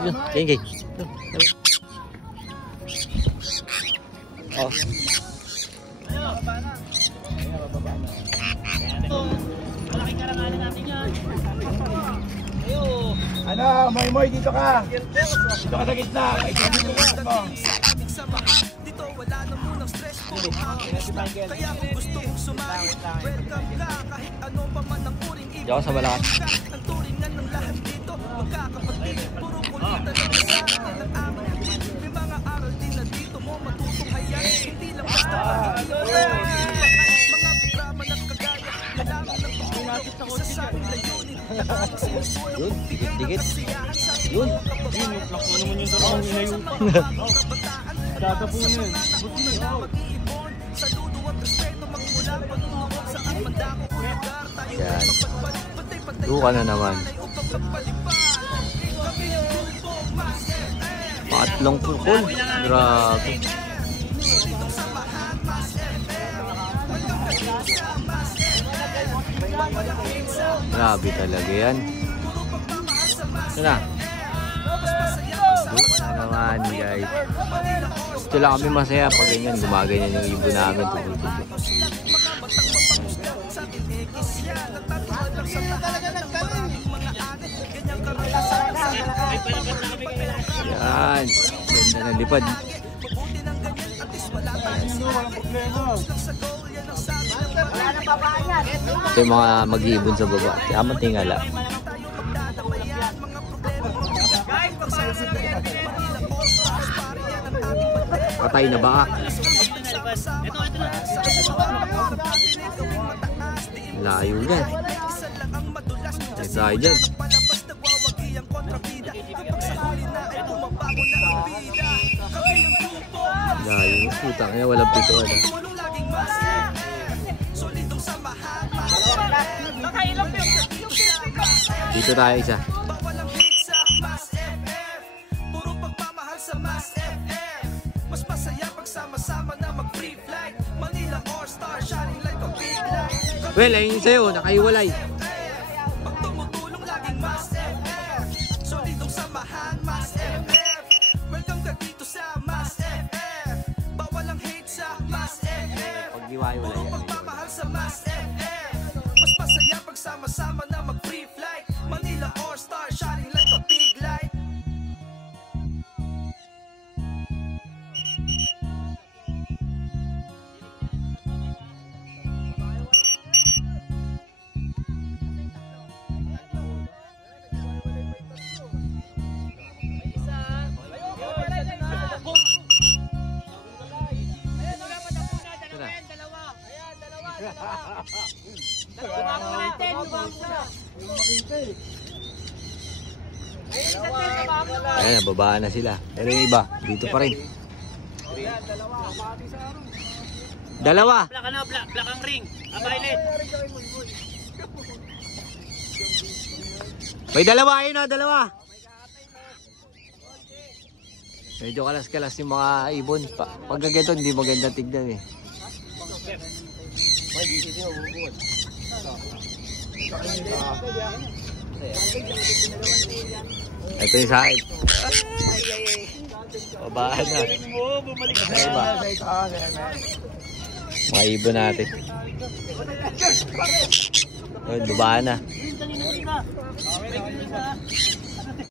Geng. Oh. Malaking karangalan natin yan. Ano, Moy, dito ka. Dito ka sa gitna. Ay, dito mo. Dito wala na munang stress po. Kaya kung gusto mong sumali, welcome ka. Kahit ano pa man ang uring ibig. Diyan sa Balacan. Ang turingan ng lahat dito, magkakapatid. Puro kulitan ng isa ng aming hatid. May mga aral din na dito mo matutunghayan. Hindi lang basta mga programa ng kagaya. Kailangan ng pagtulong, isa sa aming layunin. Lahat sinusulong, bigay ng kasiyahan sa Yun. Yun, yung plak na naman yung dalawang inayon pa. Dadapo na yun. Yan. Duka na naman. Patlong pukol. Grabe. Grabe talaga yan. Ito na. Duka na naman guys. Gusto lang kami masaya pag ganyan. Gumaganyan yung ibon namin. Yan. Ganda ng lipad. Ito yung mga mag-iibon sa baba. Kaya matingala. Patay na baka. Layo yan. Yes, tayo dyan. Layo yung puta. Kaya walang pituan. Dito tayo isa. Mas masaya pagsama-sama na mag-free flight. Manila All-Star shining like a big light. Well, ayun yung sa'yo, nakaiwalay. Pag tumutulong laging Mas FF. Solidong samahan, Mas FF. Welcome ka dito sa Mas FF. Bawal ang hate sa Mas FF. Puro pagmamahal sa Mas FF. Mas masaya pagsama-sama na mag-free flight. Manila All-Star shining like a big light. Ayan, nababaan na sila. Pero yung iba, dito pa rin. Dalawa. Plak ano, plak ang ring. Violet. May dalawa, ayun o, dalawa. Medyo kalas-kalas yung mga ibon. Pag ganito, hindi maganda tignan eh. Ito yung sa akin. Babaan na. Mga ibon natin. Babaan na.